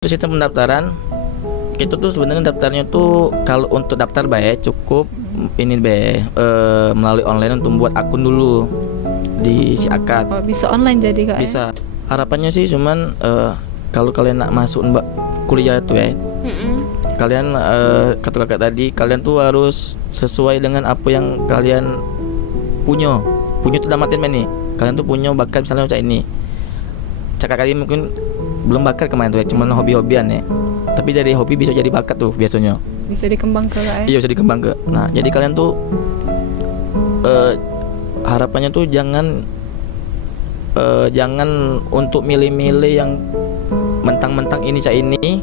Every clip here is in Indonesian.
Sistem pendaftaran itu tuh sebenarnya daftarnya tuh kalau untuk daftar cukup ini melalui online untuk buat akun dulu di si akad. Oh, bisa online jadi kak? Bisa. Harapannya sih cuman kalau kalian nak masuk kuliah tuh kalian kata kakak tadi kalian tuh harus sesuai dengan apa yang kalian punya tuh dalam artian nih kalian tuh punya bakat misalnya macam ini. Cakap kalian mungkin belum bakat kemarin tuh cuman hobi-hobian ya. Tapi dari hobi bisa jadi bakat tuh biasanya. Bisa dikembang ke kak? Iya bisa dikembang ke. Nah jadi kalian tuh harapannya tuh jangan untuk milih-milih yang mentang-mentang ini cak ini.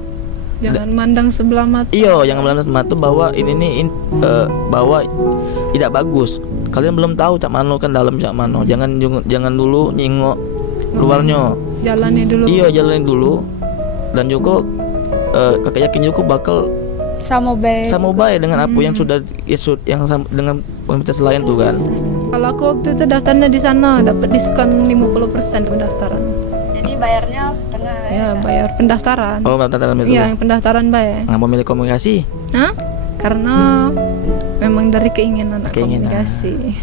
Jangan mandang sebelah mata. Iya jangan mandang sebelah mata bahwa ini bahwa tidak bagus. Kalian belum tahu cak mano kan dalam cak mano. Jangan dulu nyingok luarnya. Jalani dulu. Iya jalanin dulu. Dan juga kakak yakin juga bakal sama baik dengan apa yang sudah yang dengan universitas lain tuh kan. Kalau aku waktu itu daftarnya di sana dapat diskon 50% pendaftaran. Jadi bayarnya setengah Ya, bayar pendaftaran. Oh pendaftaran itu. Iya, yang pendaftaran bayar. Nggak mau milih komunikasi? Hah? Karena memang dari keinginan komunikasi.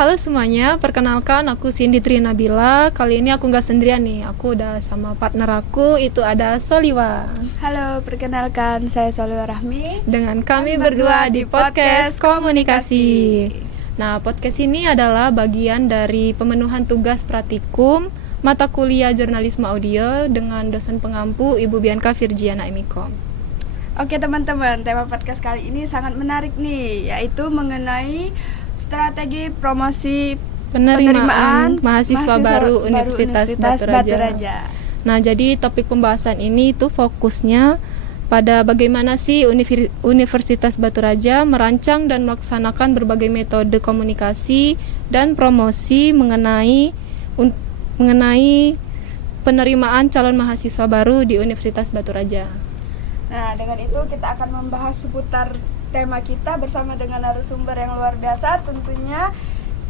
Halo semuanya, perkenalkan aku Cindy Tri Nabila. Kali ini aku nggak sendirian nih, aku udah sama partner aku, itu ada Soliwa. Halo, perkenalkan saya Soliwa Rahmi. Dengan kami berdua di podcast Komunikasi. Nah, podcast ini adalah bagian dari pemenuhan tugas praktikum mata kuliah jurnalisme audio dengan dosen pengampu Ibu Bianca Virgiana Emikom. Oke teman-teman, tema podcast kali ini sangat menarik nih, yaitu mengenai strategi promosi Penerimaan mahasiswa baru Universitas Batu Raja. Batu Raja. Nah, jadi topik pembahasan ini itu fokusnya pada bagaimana sih Universitas Batu Raja merancang dan melaksanakan berbagai metode komunikasi dan promosi mengenai penerimaan calon mahasiswa baru di Universitas Batu Raja. Nah, dengan itu kita akan membahas seputar tema kita bersama dengan narasumber yang luar biasa, tentunya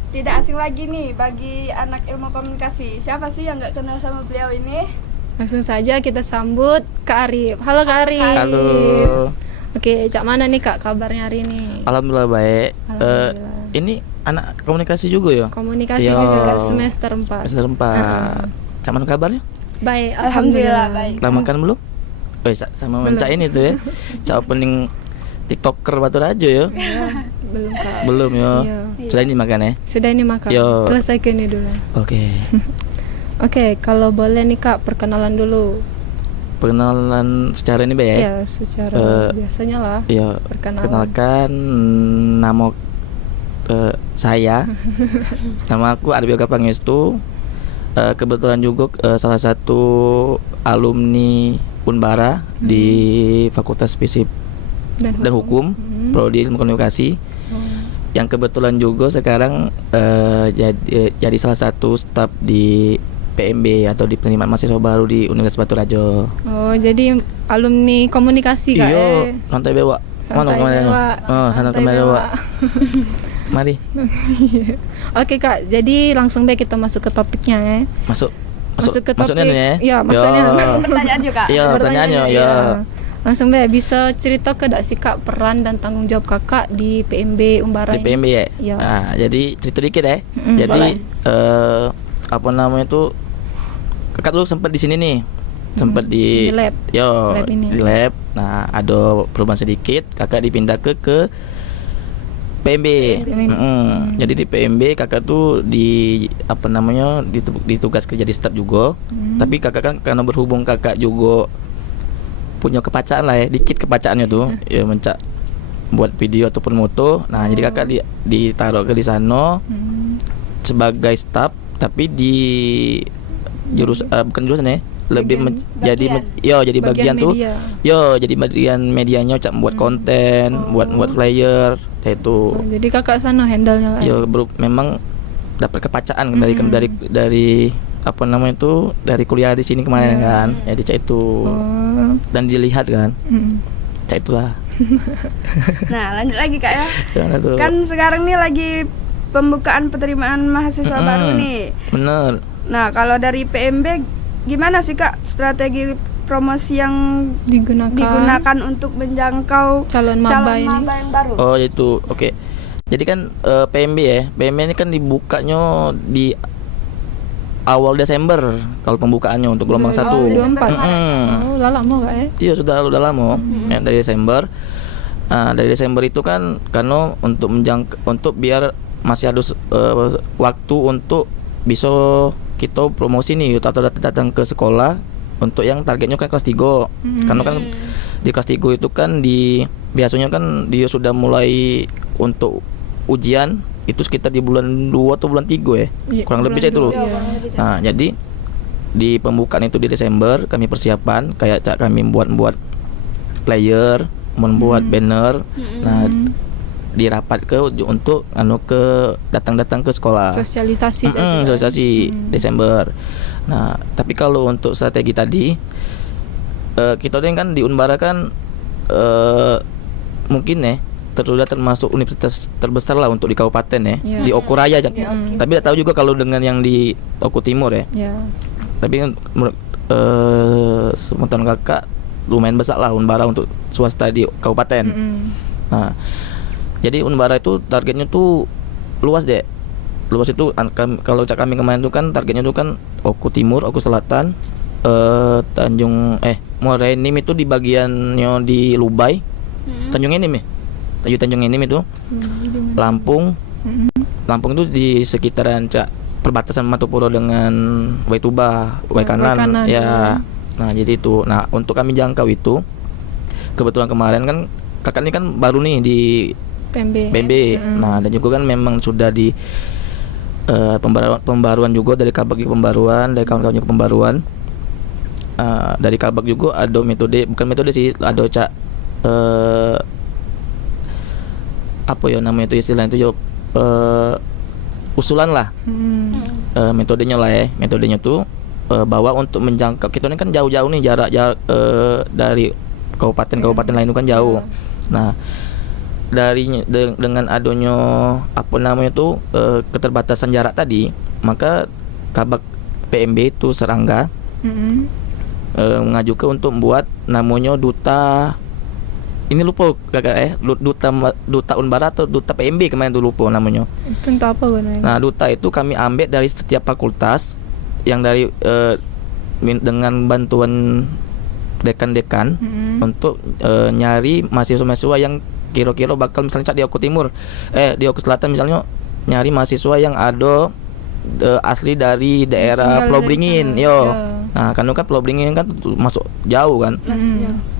tidak asing lagi nih bagi anak ilmu komunikasi. Siapa sih yang nggak kenal sama beliau ini? Langsung saja kita sambut Kak Arif. Halo Kak Arif. Halo. Oke, cak mana nih Kak kabarnya hari ini? Alhamdulillah baik. Alhamdulillah. Ini anak komunikasi juga ya? Komunikasi Yo. juga Kak, semester 4. Semester 4. Cak mana kabarnya? Baik, Alhamdulillah baik. Lama makan belum? Sama Belum. Cak ini tuh ya. Cak opening TikToker Batu Raja ya? Iya, belum Kak. Belum ya. Iya. Sudah ini makan ya? Sudah ini makan. Yo. Selesaikan ini dulu. Oke. Oke, kalau boleh nih Kak perkenalan dulu. Perkenalan secara ini ya? Ya, secara biasanya lah. Iya. Perkenalan. Kenalkan nama saya. Nama aku Arbioga Pangestu. Kebetulan juga salah satu alumni Unbara di Fakultas Fisip dan Hukum, Prodi Ilmu Komunikasi. Yang kebetulan juga sekarang jadi salah satu staf di PMB atau di penerimaan mahasiswa baru di Universitas Batu Raja. Oh, jadi alumni komunikasi Kak? Iya, santai bewa. Santai bewa. Santai bewa. Mari. Oke Kak, jadi langsung baik kita masuk ke topiknya ya. Masuk ke topik. maksudnya nih ya. Iya, maksudnya. Pertanyaan juga. Iya, pertanyaannya ya. Langsung baik bisa cerita ke dak sih Kak peran dan tanggung jawab Kakak di PMB Unbara Di ini? PMB ya. Iya. Nah, jadi cerita dikit ya. Jadi apa namanya itu kakak dulu sempat di sini nih. Sempat di lab. Lab ini. Di lab. Nah, ada perubahan sedikit, kakak dipindah ke PMB. Jadi di PMB kakak tuh di apa namanya ditugas kerja di staff juga. Tapi kakak kan karena berhubung kakak juga punya kepacaan lah ya, dikit kepacaannya tuh. Ya buat video ataupun moto. Nah, jadi kakak ditaruh ke di sana sebagai staff, tapi di bukan jurusan ya, lebih Bagian. jadi bagian tuh, media. jadi bagian medianya cak buat konten, buat flyer, kayak itu. Oh, jadi kakak sana handle-nya kan? Yo bro, memang dapat kepacaan dari apa namanya itu, dari kuliah di sini kemarin kan, jadi cak itu Oh. dan dilihat kan, cak itulah. Nah, lanjut lagi Kak ya. Gimana tuh? Kan sekarang nih lagi pembukaan penerimaan mahasiswa baru nih. Bener. Nah, kalau dari PMB gimana sih Kak strategi promosi yang digunakan untuk menjangkau calon maba ini. yang baru? Oh itu, oke. Jadi kan PMB ya, PMB ini kan dibukanya di awal Desember kalau pembukaannya untuk gelombang 1. 2024. Mm-mm. Oh, lama Kak ya? Iya sudah lama, ya, dari Desember. Nah, dari Desember itu kan karena untuk biar masih ada waktu untuk bisa kita promosi nih atau datang ke sekolah untuk yang targetnya kan kelas 3. Karena kan di kelas 3 itu kan biasanya kan dia sudah mulai untuk ujian itu sekitar di bulan 2 atau bulan 3 ya. Iya, Kurang lebih bulan itu loh. dua, iya. Nah, jadi di pembukaan itu di Desember kami persiapan kayak kami buat flyer, membuat banner. Nah, dirapat untuk ke datang ke sekolah. Sosialisasi. Sosialisasi Desember. Nah, tapi kalau untuk strategi tadi kita ini kan di Unbara kan mungkin ya sudah termasuk universitas terbesar lah untuk di kabupaten ya, di Oku Raya. Tapi tidak tahu juga kalau dengan yang di Oku Timur ya. Tapi menurut sepengetahuan kakak lumayan besar lah Unbara untuk swasta di kabupaten. Nah, jadi Unbara itu targetnya tuh luas deh. Luas itu kalau kami kemarin tuh kan targetnya tuh kan Oku Timur, Oku Selatan, Muara Enim itu di bagiannya di Lubai, Tanjung Enim ya. Tanjung Enim itu, Lampung, Lampung itu di sekitaran perbatasan Matupuro dengan Waituba, Waikanan, ya. Nah jadi itu. Nah untuk kami jangkau itu, kebetulan kemarin kan kakak ini kan baru nih di PMB. Nah dan juga kan memang sudah di pembaruan juga dari Kabak juga pembaruan, dari kawan-kawan juga pembaruan. Dari Kabak juga ada bukan metode sih, ada apa ya namanya itu istilah itu usulan lah. Metodenya lah ya, metodenya tuh bahwa untuk menjangkau kita ini kan jauh-jauh nih jarak dari kabupaten lain itu kan jauh. Nah dengan adanya apa namanya itu keterbatasan jarak tadi, maka Kabak PMB itu Serangga mengajukan untuk membuat namanya duta. Ini lupa kakak duta Unbara atau duta PMB kemarin tuh lupa namanya. Itu entah apa gunanya. Nah duta itu kami ambil dari setiap fakultas yang dari dengan bantuan dekan-dekan untuk nyari mahasiswa-mahasiswa yang kira-kira bakal misalnya di Oku Timur, di Oku Selatan misalnya nyari mahasiswa yang ada asli dari daerah Pulau Beringin, Nah, kan Pulau Beringin kan masuk jauh kan,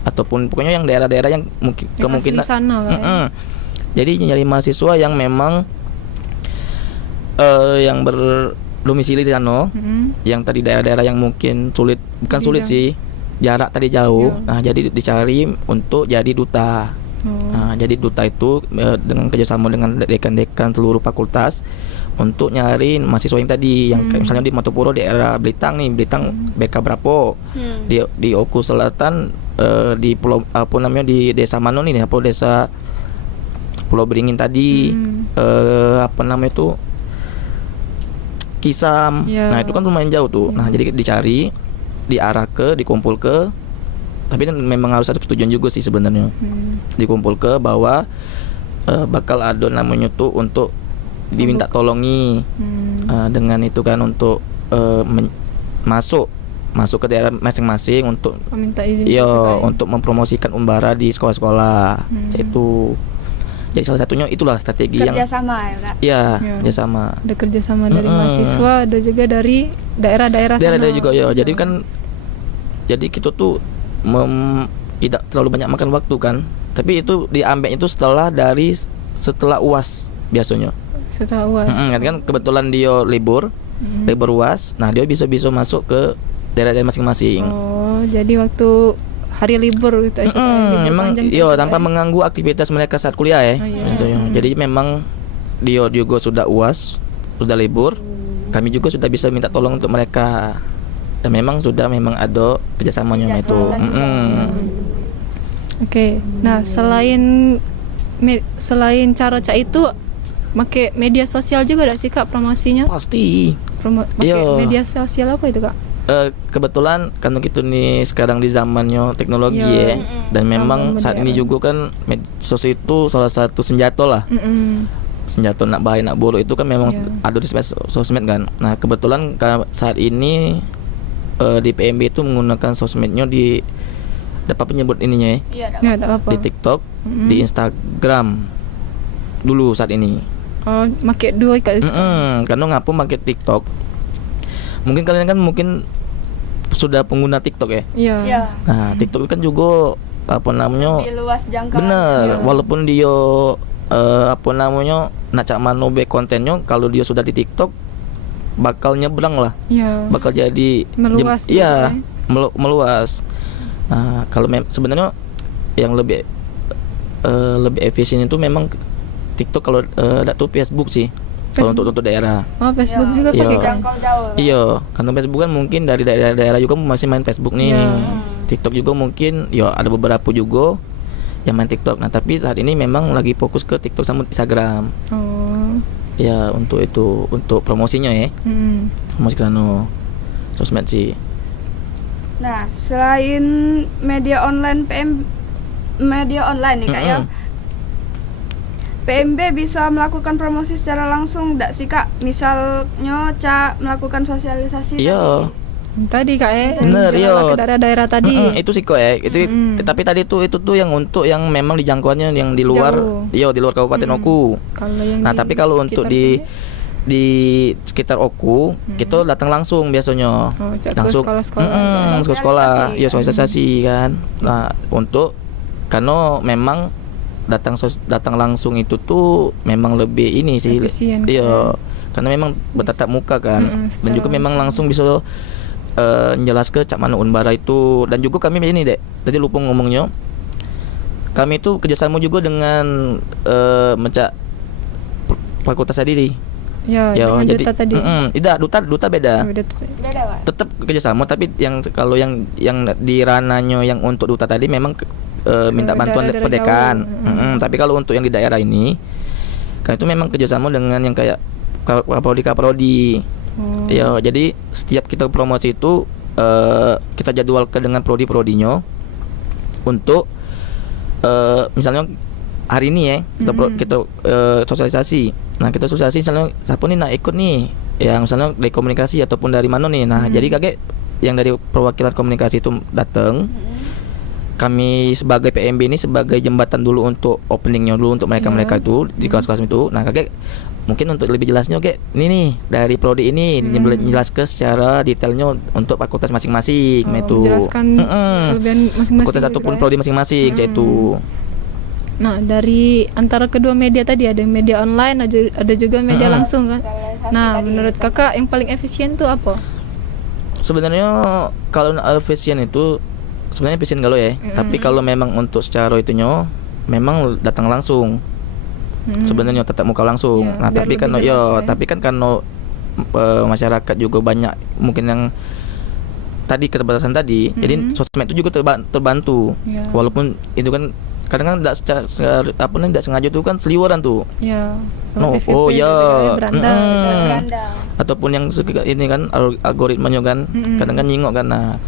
ataupun pokoknya yang daerah-daerah yang mungkin yang kemungkinan asli sana, kan? Jadi nyari mahasiswa yang memang yang berdomisili di sana, yang tadi daerah-daerah yang mungkin bukan sulit sih, jarak tadi jauh. Nah, jadi dicari untuk jadi duta. Nah, jadi duta itu dengan kerjasama dengan dekan-dekan seluruh fakultas untuk nyari mahasiswa yang tadi, yang kayak misalnya di Matupuro daerah Belitang nih, Belitang BK berapa, di Oku Selatan di Pulau apa namanya di desa mana nih, apa desa Pulau Beringin tadi, apa namanya itu Kisam. Nah itu kan lumayan jauh tuh. Nah jadi dicari, dikumpul ke, tapi memang harus ada persetujuan juga sih sebenarnya. Dikumpul ke bahwa bakal ada namanya tuh untuk diminta tolongi dengan itu kan untuk masuk ke daerah masing-masing untuk minta izin. Untuk mempromosikan Unbara di sekolah-sekolah. Itu. Jadi salah satunya itulah strategi kerjasama ya Kak? Iya, kerjasama. Ada kerjasama dari mahasiswa, ada juga dari daerah-daerah sana. Daerah juga ya. Jadi kan, jadi kita tuh tidak terlalu banyak makan waktu kan. Tapi itu diambil itu setelah UAS biasanya. Setelah UAS. Kan kebetulan dia libur. lebar ruas. Nah, dia bisa masuk ke daerah-daerah masing-masing. Oh, jadi waktu hari libur gitu aja, libur Memang panjang iya saja, tanpa Kak, ya? mengganggu aktivitas mereka saat kuliah ya. Oh, iya. Gitu ya. Jadi memang dia juga sudah UAS, sudah libur. Kami juga sudah bisa minta tolong untuk mereka. Dan memang ada kerjasamanya itu. Oke. Nah, selain cara cak itu pakai media sosial juga gak sih Kak promosinya? Pasti. Pakai Iya. media sosial apa itu Kak? Kebetulan kan gitu nih sekarang di zamannya teknologi Iya. ya. Dan memang saat ini modern. juga kan medsos itu salah satu senjata lah. Senjata nak baik nak buruk itu kan memang Iya. ada di sosmed kan. Nah, kebetulan saat ini di PMB itu menggunakan sosmednya di dapat penyebut ininya ya. Iya, Nggak ada apa. Di TikTok, di Instagram dulu saat ini. Oh, pakai dua Kak itu. Karena ngapu pakai TikTok. Mungkin kalian kan sudah pengguna TikTok ya. Iya. Iya. Nah, TikTok kan juga Lebih luas jangkauan. bener, Iya. walaupun dia nak cak mano be kontennya, kalau dia sudah di TikTok bakal nyebrang lah, Iya. bakal jadi Meluas gitu, iya, ya. meluas. Nah, kalau sebenarnya yang lebih efisien itu memang TikTok, kalau ada tuh Facebook sih. Kalau untuk daerah. Oh, Facebook Iya. juga Iya. pakai Kak? Jangkau jauh lah. Iya, karena Facebook kan mungkin dari daerah-daerah juga masih main Facebook nih. Iya. TikTok juga mungkin, ya ada beberapa juga yang main TikTok. Nah, tapi saat ini memang lagi fokus ke TikTok sama Instagram. Oh. Ya, untuk promosinya ya. Promosi kano sosmed sih. Nah, selain media online media online nih Kak ya. PMB bisa melakukan promosi secara langsung enggak sih Kak? Misalnya Cak melakukan sosialisasi Iya. Tadi Kak ya. Bener, jalan iya. ke daerah-daerah tadi. Itu sih kok ya. Tapi tadi itu yang untuk yang memang dijangkauannya yang di luar, Jauh. iya di luar kabupaten Oku. Kalau yang Nah, di tapi kalau untuk sekitar sini? di sekitar Oku, kita datang langsung biasanya. Oh, cak ke Langsung sekolah-sekolah. ke sekolah, Sosialisasi ya kan? sosialisasi kan. Nah, karena memang datang langsung itu tuh memang lebih ini sih. Efisien, Iya. Karena memang bertatap muka kan. Dan secara juga memang langsung bisa jelas ke Cak Mano Unbara itu. Dan juga kami ini Dek, tadi lupa ngomongnya, kami itu kerjasama juga dengan Mencak fakultas tadi. Ya, dengan duta tadi. Tidak, duta beda. Beda. Beda Pak. Tetap kerjasama, tapi kalau yang di ranahnya yang untuk duta tadi memang minta bantuan daerah-daerah pendekan. jauh. Tapi kalau untuk yang di daerah ini kan itu memang kerjasama dengan yang kayak kaprodi. Oh. Ya, jadi setiap kita promosi itu kita jadwalkan dengan prodi-prodinya untuk misalnya hari ini ya kita sosialisasi. Nah, kita sosialisasi misalnya siapa nih nak ikut nih, yang misalnya dari komunikasi ataupun dari mana nih. Nah, jadi kakek yang dari perwakilan komunikasi itu datang. Kami sebagai PMB ini sebagai jembatan dulu untuk openingnya dulu untuk mereka itu di kelas-kelas itu. Nah, kakek mungkin untuk lebih jelasnya kakek ini nih dari prodi ini menjelaskan secara detailnya untuk fakultas masing-masing itu. Menjelaskan kelebihan masing-masing. Fakultas gitu ataupun ya. prodi masing-masing itu. Nah, dari antara kedua media tadi ada media online, ada juga media langsung kan. Sosialisasi Nah, tadi menurut itu. Kakak yang paling efisien tuh apa? Sebenarnya kalau efisien itu sebenarnya efisien kalau ya. Tapi kalau memang untuk secara itunya memang datang langsung. Sebenarnya tetap muka langsung. Ya, Nah, biar tapi kan lebih jelas ya. tapi kan karena masyarakat juga banyak mungkin yang tadi keterbatasan tadi. Jadi sosmed itu juga terbantu. Ya. Walaupun itu kan kadang tidak tidak sengaja tuh kan seliweran tuh. Ya. No, FYP oh ya. juga beranda. Beranda. Ataupun yang suka ini kan algoritmanya kan kadang kan nyingok kan. Nah,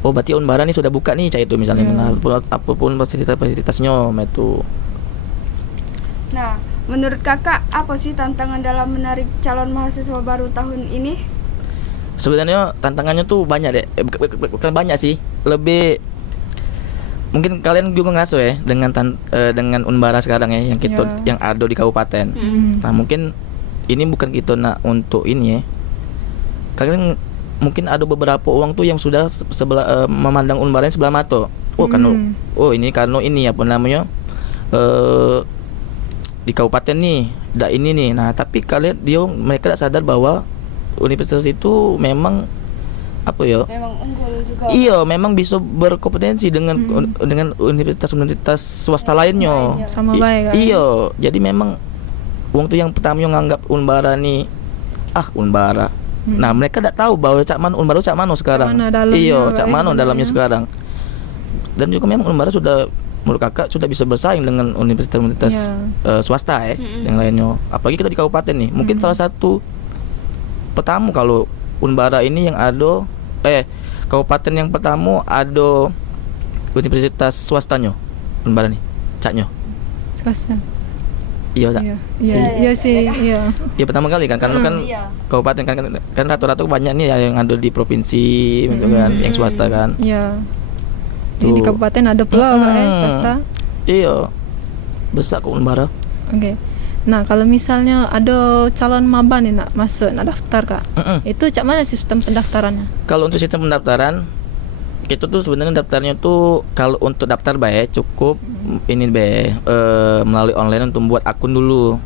oh berarti Unbara nih sudah buka nih cah itu misalnya. Nah, apapun fasilitasnya itu. Nah, menurut Kakak apa sih tantangan dalam menarik calon mahasiswa baru tahun ini? Sebenarnya tantangannya tuh banyak deh. Bukan banyak sih. Lebih mungkin kalian juga ngaso ya dengan Unbara sekarang ya yang ada di kabupaten. Nah, mungkin ini bukan kita nak untuk ini ya. Kalian mungkin ada beberapa uang tuh yang sudah memandang Unbara sebelah mata. Ini karena ini apa namanya di kabupaten nih, ini nih. Nah, tapi mereka tak sadar bahwa universitas itu memang apa ya? Memang unggul juga. Iya, memang bisa berkompetensi dengan universitas-universitas swasta lainnya. Sama baik kan? Iya, jadi memang wong tuh yang pertama yang nganggap Unbara nih Unbara. Nah, mereka tidak tahu bahwa Unbara cak mano sekarang. Cak mana dalamnya, Iya, Kak, cak mano sebenarnya. dalamnya sekarang. Dan juga memang Unbara sudah menurut kakak sudah bisa bersaing dengan universitas-universitas swasta yang lainnya. Apalagi kita di kabupaten nih. Mungkin salah satu pertama kalau Unbara ini yang ada kabupaten yang pertama ada universitas swastanya Unbara nih, caknya. Swasta. Iya tak? Iya sih, iya. Ya pertama kali kan karena kan Iya. kabupaten kan rata-rata banyak nih yang ada di provinsi gitu kan, yang swasta kan. Iya. Yang di Tuh. kabupaten ada pula swasta. Iya. Besar kok Unbara. Oke. Nah, kalau misalnya ada calon maba nih nak masuk, nak daftar Kak. Itu cak mana sistem pendaftarannya? Kalau untuk sistem pendaftaran itu tuh sebenarnya daftarnya tuh kalau untuk daftar cukup ini melalui online untuk buat akun dulu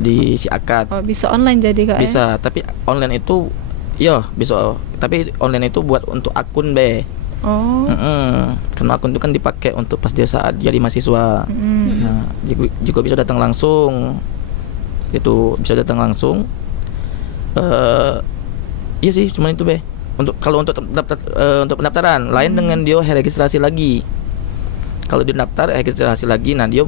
di si Akad. Oh, bisa online jadi Kak? Bisa, tapi online itu bisa. Tapi online itu buat untuk akun Oh. Karena akun itu kan dipakai untuk pas dia saat jadi mahasiswa. Nah, juga bisa datang langsung. Itu bisa datang langsung. Iya sih, cuma itu kalau untuk pendaftaran lain dengan dia registrasi lagi. Kalau dia daftar registrasi lagi, nah dia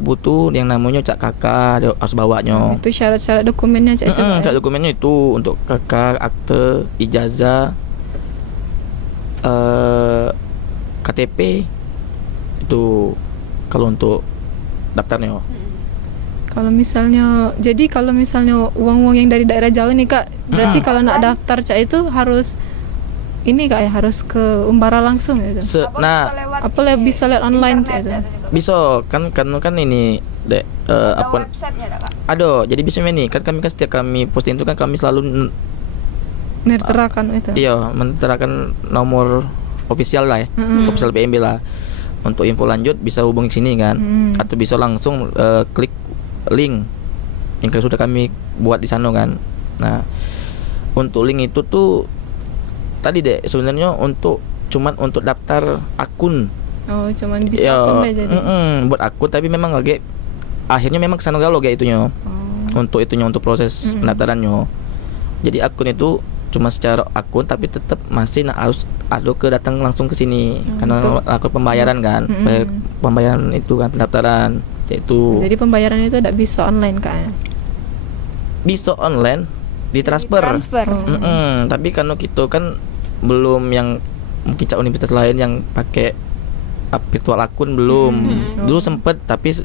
butuh yang namanya cak kakak, dia harus bawanya. Itu syarat-syarat dokumennya cak itu. Syarat dokumennya itu untuk kakak, akte, ijazah, KTP itu kalau untuk daftarnya. Kalau misalnya uang-uang yang dari daerah jauh nih Kak, berarti kalau nak daftar cak itu harus ini Kak harus ke Unbara langsung gitu. Bisa lewat online cak itu. Bisa kan ini Ada websitenya ada Kak? Ada, jadi bisa ini kan setiap kami posting itu kan kami selalu Meneterakan itu. Iya, meneterakan nomor ofisial lah ofisial PMB lah. Untuk info lanjut bisa hubungi sini kan, atau bisa langsung klik link yang sudah kami buat di sana kan. Nah, untuk link itu tuh tadi sebenarnya cuman untuk daftar akun. Oh, cuman bisa akun aja jadi. Buat akun, tapi memang akhirnya memang kesana galau kayak itunya. Untuk proses pendaftarannya. Jadi akun itu cuma secara akun, tapi tetap masih harus datang langsung ke sini karena akun pembayaran kan, pembayaran itu kan pendaftaran itu. Jadi pembayaran itu tidak bisa online Kak? Bisa online, ditransfer. Tapi karena kita kan belum yang mungkin universitas lain yang pakai virtual akun belum. Dulu sempet tapi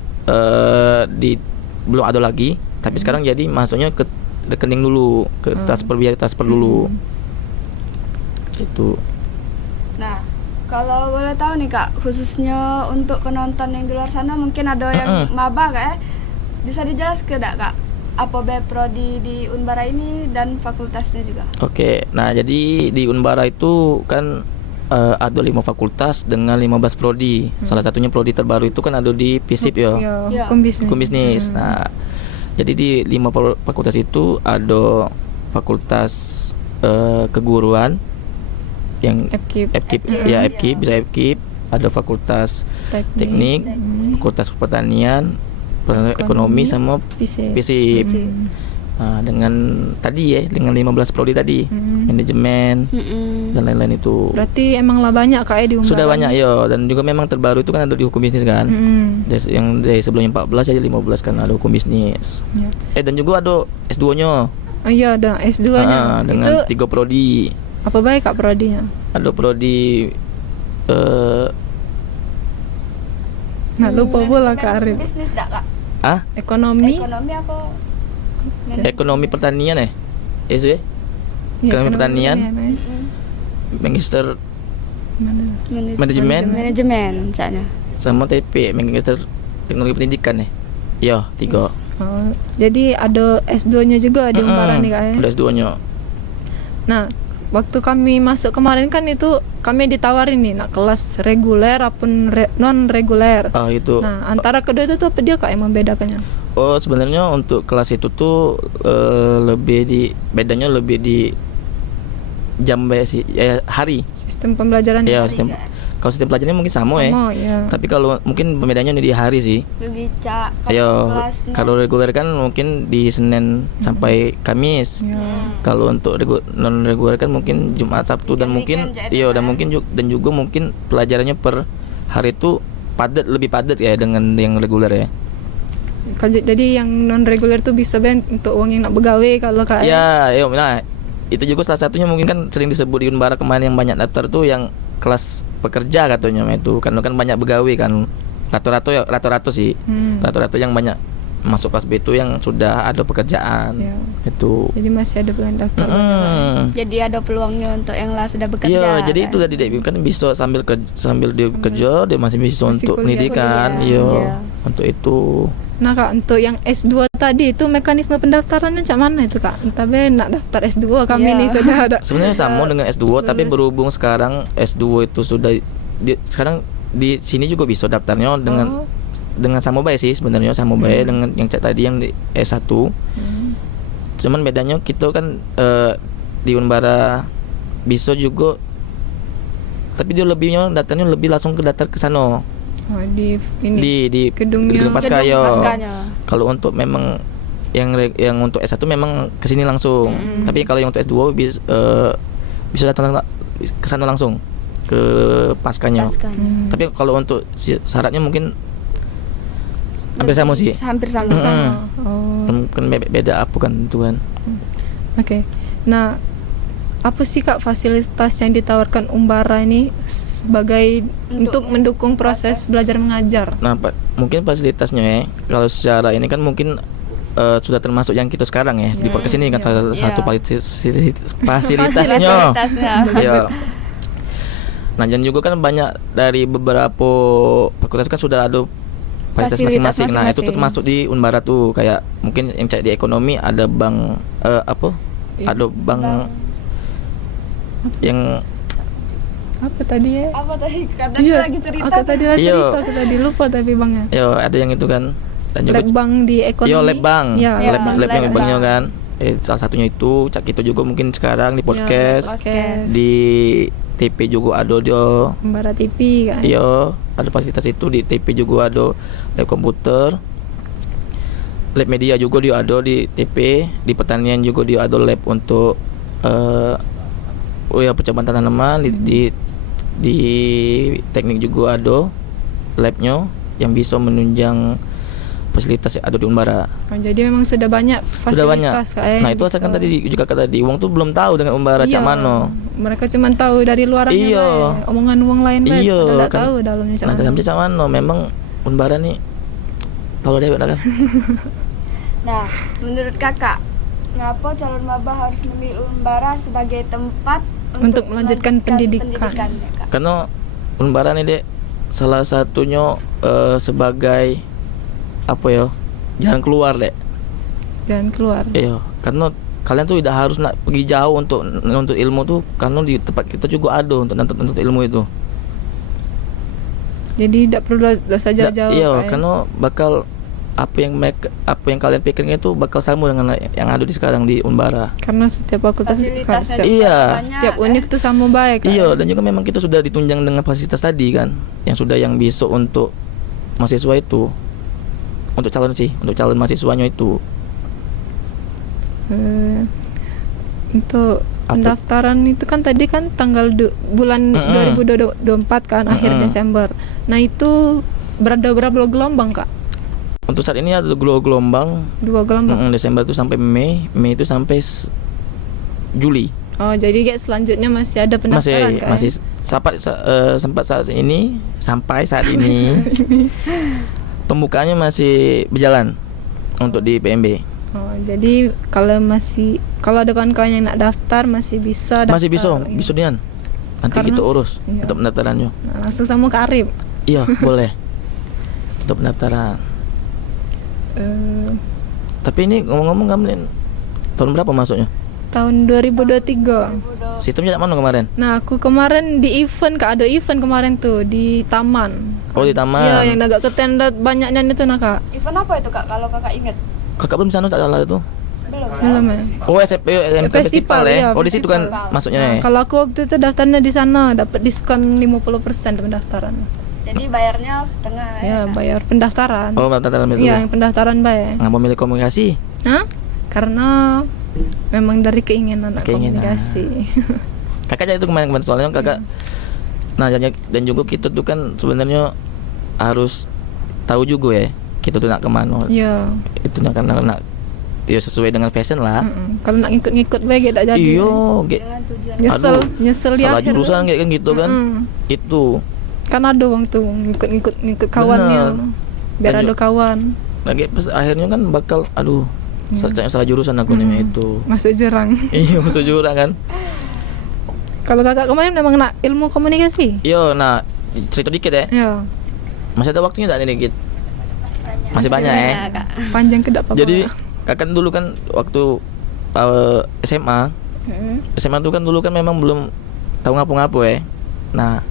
belum ada lagi. Tapi sekarang jadi masuknya ke rekening dulu, ke transfer dulu. Gitu. Nah, kalau boleh tahu nih Kak, khususnya untuk penonton yang di luar sana mungkin ada yang maba Kak bisa dijelaskan Kak? Apa prodi di Unbara ini dan fakultasnya juga? Oke, nah jadi di Unbara itu kan ada 5 fakultas dengan 15 prodi. Salah satunya prodi terbaru itu kan ada di FISIP Hukum Bisnis. Nah, jadi di 5 fakultas itu ada fakultas keguruan yang FKIP, bisa FKIP, ada fakultas teknik, fakultas pertanian, ekonomi sama FISIP. Nah, dengan 15 prodi tadi, manajemen dan lain-lain itu. Berarti emanglah banyak Kak di Unbara. Sudah banyak dan juga memang terbaru itu kan ada di hukum bisnis kan. Yang dari sebelumnya 14 jadi 15 kan ada hukum bisnis. Dan juga ada S2-nya. Oh iya, ada S2-nya. Dengan 3 prodi. Apa baik Kak prodinya? Ada prodi lupa pula Kak Arif. Bisnis enggak Kak? Ekonomi apa? Ekonomi pertanian itu ya? Ekonomi pertanian. Magister manajemen misalnya. sama TP, magister teknologi pendidikan Iya, 3. Jadi ada S2-nya juga di Unbara nih Kak ya? Ada S2-nya. Nah, waktu kami masuk kemarin kan itu kami ditawarin nih nak kelas reguler ataupun non reguler. Itu. Nah, antara kedua itu tuh apa dia Kak yang membedakannya? Oh, sebenarnya untuk kelas itu tuh bedanya lebih di jam sih, hari. Sistem pembelajaran Ya, Hari sistem. kan? Kalau sistem pelajarannya mungkin sama ya. ya. Tapi kalau mungkin pembedanya di hari sih. Lebih Ayo, kelasnya. kalau reguler kan mungkin di Senin sampai Kamis. Ya. Kalau untuk non reguler kan mungkin Jumat, Sabtu dan mungkin Weekend jadi, dan kan? mungkin dan juga mungkin pelajarannya per hari itu lebih padat ya dengan yang reguler ya. Jadi yang non reguler tuh bisa untuk uang yang nak begawe kalau kak. Ya, nah itu juga salah satunya mungkin kan sering disebut di Unbara kemarin yang banyak daftar tuh yang kelas pekerja katanya itu kan banyak begawe kan rata-rata sih rata-rata yang banyak masuk kelas B itu yang sudah ada pekerjaan Ya. itu. Jadi masih ada peluang daftar. Jadi ada peluangnya untuk yang lah sudah bekerja. Iya, jadi kan? itu tadi Dek kan bisa sambil dia kerja dia masih bisa Masih untuk kuliah. pendidikan, Kuliah, iya. iya. Untuk itu. Nah kak, untuk yang S2 tadi itu mekanisme pendaftarannya macam mana itu kak? Entah nak daftar S2 kami Iya. nih sudah ada. Sebenarnya sama dengan S2 tapi lulus. berhubung sekarang S2 itu sudah sekarang di sini juga bisa daftarnya dengan sama baik sih sebenarnya sama baik dengan yang tadi yang di S1. Cuman bedanya kita kan di Unbara bisa juga tapi dia lebihnya daftarnya lebih langsung ke daftar ke sana. Oh, di ini Di gedungnya. gedung pasca Gedung yo. paskanya. Kalau untuk memang yang untuk S1 memang ke sini langsung. Tapi kalau yang untuk S2 bisa datang ke sana langsung ke paskanya. Paskanya. Tapi kalau untuk syaratnya mungkin hampir sama sih. Hampir sama. Oh, Kan beda apa kan itu kan. oke. Nah, apa sih kak fasilitas yang ditawarkan Unbara ini sebagai untuk mendukung proses belajar mengajar? Nah, mungkin fasilitasnya ya. Kalau secara ini kan mungkin sudah termasuk yang kita sekarang ya. Di podcast ini kan salah satu fasilitasnya. Iya. Nah, dan juga kan banyak dari beberapa fakultas kan sudah ada fasilitas masing-masing. Nah, itu tuh termasuk di Unbara tuh kayak mungkin yang cek di ekonomi ada bank ada bank yang Apa tadi ya? Apa tadi? Kata Iya, lagi cerita. Aku tadi lagi Iya. cerita, aku tadi lupa tapi bangnya. ada yang itu kan. Dan juga Lab bank di ekonomi. Yo, lab bank. Ya, Iya, lab yang lab banknya bank. kan. Salah satunya itu cak itu juga mungkin sekarang di podcast. podcast. Di TP juga ada dia. Unbara TV kan. Iya, ada fasilitas itu di TP juga ada lab komputer. Lab media juga dia ada di TP, di pertanian juga dia ada lab untuk percobaan tanaman di teknik juga ada labnya yang bisa menunjang fasilitas yang ada di Unbara. Oh, jadi memang sudah banyak fasilitas Sudah banyak. Kak, Nah, itu asalkan tadi juga kata di Wong tuh belum tahu dengan Unbara cak mano. Mereka cuma tahu dari luarannya Iya. bae. Omongan uang lain bae, Iya, padahal nggak kan. tahu dalamnya cak Nah, mano. dalamnya cak mano memang Unbara nih tahu deh kan. Nah, menurut kakak, ngapa calon maba harus memilih Unbara sebagai tempat Untuk melanjutkan pendidikan. ya, Kak? Karena Unbara nih Dek salah satunya sebagai apa ya? Jalan keluar, Dek. Dan keluar. Iya, karena kalian tuh tidak harus nak pergi jauh untuk ilmu tuh karena di tempat kita juga ada untuk ilmu itu. Jadi tidak perlu saja jauh. Iya, Kak, ya. karena bakal apa yang kalian pikirnya itu bakal sama dengan yang ada di sekarang di Unbara. Karena setiap fakultas Fasilitasnya setiap, Iya. banyak, setiap univ tuh sama baik. Kak. Iya, dan juga memang kita sudah ditunjang dengan fasilitas tadi kan, yang sudah yang bisa untuk mahasiswa itu, untuk calon mahasiswanya itu. Untuk Apa? pendaftaran itu kan tadi kan tanggal bulan 2024 kan akhir Desember. Nah itu berada berapa gelombang kak? Untuk saat ini ada dua gelombang. 2 gelombang. Desember itu sampai Mei itu sampai Juli. Oh jadi kayak selanjutnya masih ada pendaftaran kak? Masih sempat saat ini sampai saat ini pembukaannya masih berjalan untuk di PMB. Oh jadi kalau ada kawan-kawan yang nak daftar masih bisa daftar. Masih bisa, Iya. bisa Dian. Nanti Karena- kita urus iya. untuk pendaftarannya. Nah, langsung sama Kak Arif. Iya, boleh. Untuk pendaftaran. Eh, Tapi ini ngomong-ngomong kamu tahun berapa masuknya? tahun 2023. Sistemnya cak mana kemarin? Nah, aku kemarin di event, Kak, ada event kemarin tuh di taman. Oh di taman. Iya, yang agak ke tenda banyaknya itu nah, Kak. Event apa itu Kak kalau Kakak ingat? Kakak belum sana tak salah itu. Belum ya? Belum ya. Oh SMP festival ya. iya, Oh di situ kan festival. masuknya ya. Kalau aku waktu itu daftarnya di sana dapat diskon 50% pendaftaran. Jadi bayarnya setengah Ya, bayar pendaftaran. Oh dalam itu. Iya, yang pendaftaran bayar. Nggak mau milih komunikasi. Hah? Karena memang dari keinginan anak Keinginan. komunikasi. Kakak aja itu kemarin soalnya kakak. Nah dan juga kita tuh kan sebenarnya harus tahu juga ya kita tuh nak kemana. Iya. Itu nak ya sesuai dengan passion lah. Kalau nak ngikut-ngikut baik tidak jadi. Iyo, dengan tujuan. Nyesel di salah akhir. jurusan kayak kan gitu kan. Itu. Kan ada wong tuh ngikut kawannya. Biar Dan ada kawan. Lagi pas akhirnya kan bakal salah jurusan aku nih itu. Masuk jurang. Iya masuk jurang kan. Kalau kakak kemarin memang nak ilmu komunikasi? Yo, nah cerita dikit ya. Ya. Masih ada waktunya tak nih dikit? Masih banyak ya. Kak. Panjang ke apa? Jadi kakak dulu kan waktu SMA, SMA tuh kan dulu kan memang belum tahu ngapu-ngapu ya. Nah,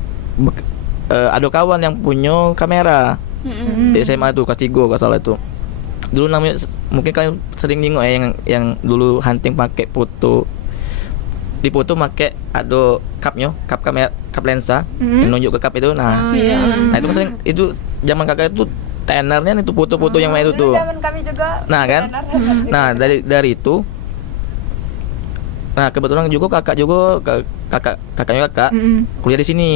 ada kawan yang punya kamera di SMA tuh kelas 3 kalau salah itu. Dulu namanya mungkin kalian sering nengok ya yang dulu hunting pakai foto. Di foto pakai ada cup kamera, cup lensa yang nunjuk ke cup itu. Nah, iya. nah itu kan sering itu zaman kakak itu tenernya itu foto-foto yang main itu Dulu tuh. zaman kami juga. Nah kan, nah dari itu, nah kebetulan juga kakaknya kakak kuliah di sini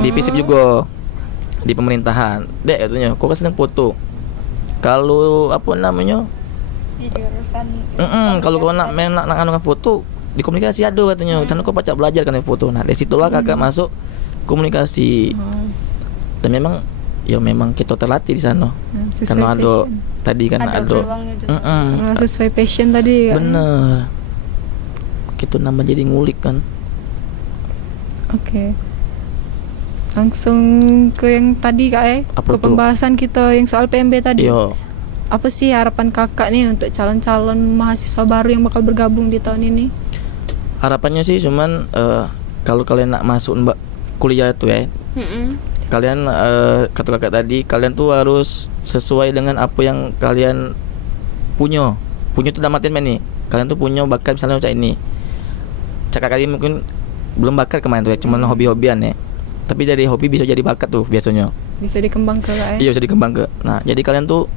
di FISIP juga di pemerintahan. Dek katanya, kok kan seneng foto. Kalau apa namanya? Di jurusan. Kalau kau nak anukan foto di komunikasi ada katanya. Sana kau pacak belajar kan foto. Nah dari situlah kakak masuk komunikasi. Dan memang kita terlatih di sana. Sesuai Karena ada passion. tadi kan Ada ada. peluangnya juga. Karena sesuai passion tadi kan. Bener. Kita nambah jadi ngulik kan. Oke. Langsung ke yang tadi Kak Apa ke tuh? pembahasan kita yang soal PMB tadi. Yo, Apa sih harapan kakak nih untuk calon-calon mahasiswa baru yang bakal bergabung di tahun ini? harapannya sih cuman kalau kalian nak masuk kuliah itu ya, kalian kata kakak tadi kalian tuh harus sesuai dengan apa yang kalian punya tuh dalam artian nih kalian tuh punya bakat misalnya macam ini. Cakap kali mungkin belum bakat kemarin tuh ya, cuman hobi-hobian ya. Tapi dari hobi bisa jadi bakat tuh biasanya. Bisa dikembang ke Kak Iya bisa dikembang ke. Nah jadi kalian tuh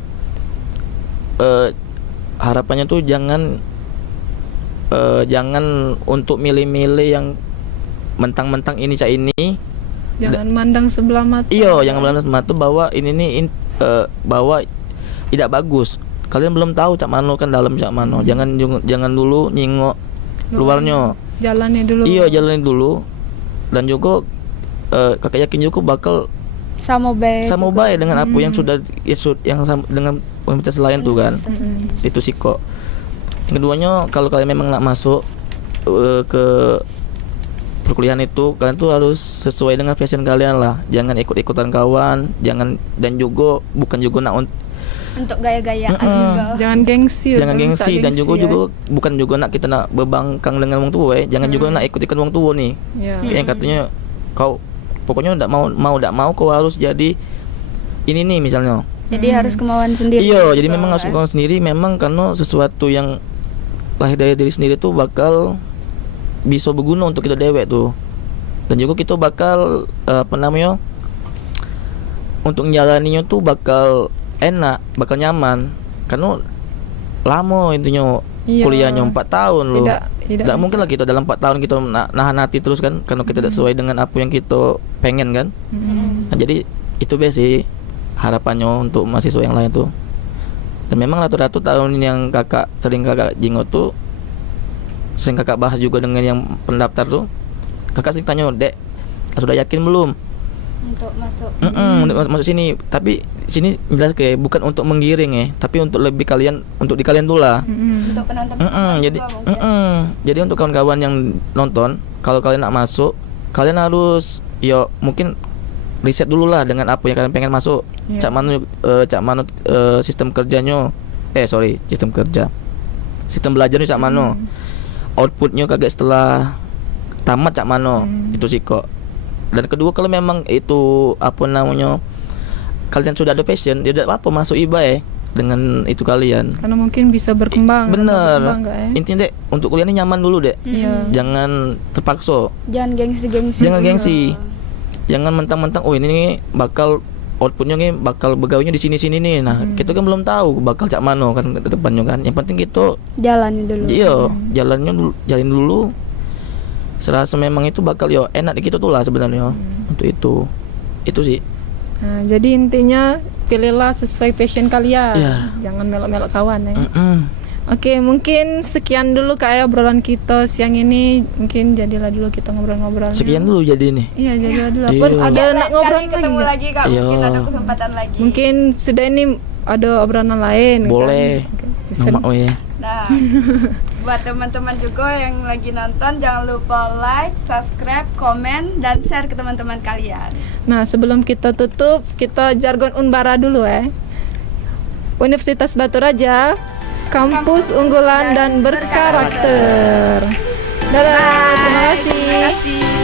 harapannya tuh jangan untuk milih-milih yang mentang-mentang ini cak ini. Jangan mandang sebelah mata. Iya jangan melanda mata bahwa ini nih bahwa tidak bagus. Kalian belum tahu cak mano kan dalam cak mano. Jangan dulu nyingok luarnya. Jalannya dulu. Iya jalanin dulu. Dan juga kakak yakin juga bakal sama baik dengan apa yang sudah yang dengan universitas lain tuh kan. Itu sih kok. Yang keduanya kalau kalian memang nak masuk ke perkuliahan itu kalian tuh harus sesuai dengan passion kalian lah. Jangan ikut-ikutan kawan, dan juga bukan juga nak Untuk gaya-gayaan juga. Jangan gengsi. jangan gengsi dan juga ya. bukan juga nak kita nak berbangkang dengan wong tua jangan juga nak ikut-ikut wong tua nih. Ya. Yang katanya kau pokoknya ndak mau kau harus jadi ini nih misalnya. Jadi harus kemauan sendiri. Iya, jadi gitu, memang harus kau sendiri memang karena sesuatu yang lahir dari diri sendiri tuh bakal bisa berguna untuk kita dewek tuh. Dan juga kita bakal untuk menjalaninya tuh bakal enak, bakal nyaman. Karena lama intinya Iya. kuliahnya 4 tahun loh. Tidak Mungkin lah kita dalam 4 tahun kita nahan hati terus kan karena kita tidak sesuai dengan apa yang kita pengen kan. Nah, jadi itu biasa sih harapannya untuk mahasiswa yang lain tuh. Dan memang rata-rata tahun yang sering kakak jinggot tuh sering kakak bahas juga dengan yang pendaftar tuh. Kakak sering tanya, "Dek, sudah yakin belum Untuk masuk. untuk masuk sini?" Tapi sini jelas kayak bukan untuk menggiring ya, tapi untuk lebih untuk di kalian dulu lah. Untuk penonton. Jadi juga mungkin. jadi untuk kawan-kawan yang nonton, kalau kalian nak masuk, kalian harus mungkin riset dulu lah dengan apa yang kalian pengen masuk. Iya. Cak mano sistem kerjanya. Sistem kerja. Sistem belajarnya cak mano. outputnya kagak setelah tamat cak mano itu sih kok. Dan kedua kalau memang itu apa namanya kalian sudah ada passion, ya tidak apa masuk IBA ya dengan itu kalian. Karena mungkin bisa berkembang. Bener. Berkembang, nggak, ya? Intinya dek untuk kuliah ini nyaman dulu dek. Iya. Jangan terpaksa. Jangan gengsi-gengsi. Jangan gengsi. Jangan mentang-mentang oh ini nih bakal outputnya nih bakal begawinya di sini-sini nih. Nah, kita kan belum tahu bakal cak mano kan ke depannya kan. Yang penting kita Jalani dulu. iya, jalin dulu. Serasa memang itu bakal yo enak di kita tuh lah sebenarnya. Untuk itu. Itu sih. Nah, jadi intinya pilihlah sesuai passion kalian. Iya. Jangan melok-melok kawan ya. Mm-mm. Oke, mungkin sekian dulu kayak obrolan kita siang ini. Mungkin jadilah dulu kita ngobrol-ngobrol. Sekian dulu jadi nih. Iya, jadilah dulu. Iya. Apa ada Lain nak ngobrol kali ketemu nggak? lagi Kak, Iya. mungkin ada kesempatan lagi. Mungkin sudah ini ada obrolan lain. Boleh. Kan? Oke. Nama oh ya. Nah, buat teman-teman juga yang lagi nonton jangan lupa like, subscribe, komen, dan share ke teman-teman kalian. Nah, sebelum kita tutup, kita jargon Unbara dulu ya. Universitas Batu Raja, kampus unggulan dan berkarakter. Dadah, terima kasih. Terima kasih.